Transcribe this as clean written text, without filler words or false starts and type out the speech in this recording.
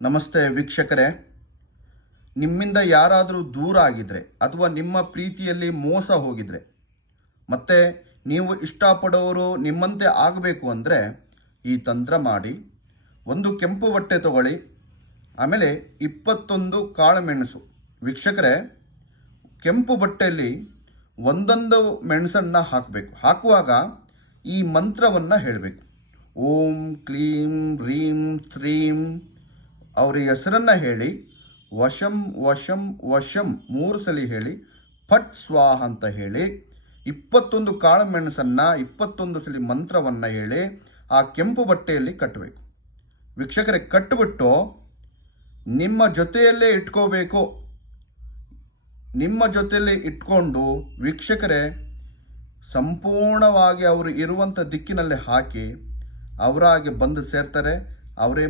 ನಮಸ್ತೆ ವೀಕ್ಷಕರೇ. ನಿಮ್ಮಿಂದ ಯಾರಾದರೂ ದೂರ ಆಗಿದ್ರೆ ಅಥವಾ ನಿಮ್ಮ ಪ್ರೀತಿಯಲ್ಲಿ ಮೋಸ ಹೋಗಿದ್ರೆ ಮತ್ತೆ ನೀವು ಇಷ್ಟಪಡೋರು ನಿಮ್ಮಂತೆ ಆಗಬೇಕು ಅಂದರೆ ಈ ತಂತ್ರ ಮಾಡಿ. ಒಂದು ಕೆಂಪು ಬಟ್ಟೆ ತಗೊಳ್ಳಿ, ಆಮೇಲೆ 21 ಕಾಳುಮೆಣಸು. ವೀಕ್ಷಕರೇ, ಕೆಂಪು ಬಟ್ಟೆಯಲ್ಲಿ ಒಂದೊಂದು ಮೆಣಸನ್ನು ಹಾಕಬೇಕು. ಹಾಕುವಾಗ ಈ ಮಂತ್ರವನ್ನು ಹೇಳಬೇಕು. ಓಂ ಕ್ಲೀಂ ರೀಂ ಶ್ರೀಂ ಅವರ ಹೆಸರನ್ನು ಹೇಳಿ ವಶಂ ವಶಂ ವಶಂ 3 ಸಲ ಹೇಳಿ ಫಟ್ ಸ್ವಾಹ ಅಂತ ಹೇಳಿ 21 ಕಾಳು ಮೆಣಸನ್ನು 21 ಸಲ ಮಂತ್ರವನ್ನು ಹೇಳಿ ಆ ಕೆಂಪು ಬಟ್ಟೆಯಲ್ಲಿ ಕಟ್ಟಬೇಕು. ವೀಕ್ಷಕರೇ, ಕಟ್ಟಿಬಿಟ್ಟು ನಿಮ್ಮ ಜೊತೆಯಲ್ಲೇ ಇಟ್ಕೋಬೇಕು. ನಿಮ್ಮ ಜೊತೆಯಲ್ಲಿ ಇಟ್ಕೊಂಡು ವೀಕ್ಷಕರೇ, ಸಂಪೂರ್ಣವಾಗಿ ಅವರು ಇರುವಂಥ ದಿಕ್ಕಿನಲ್ಲಿ ಹಾಕಿ ಅವರಾಗಿ ಬಂದು ಸೇರ್ತಾರೆ. ಅವರೇ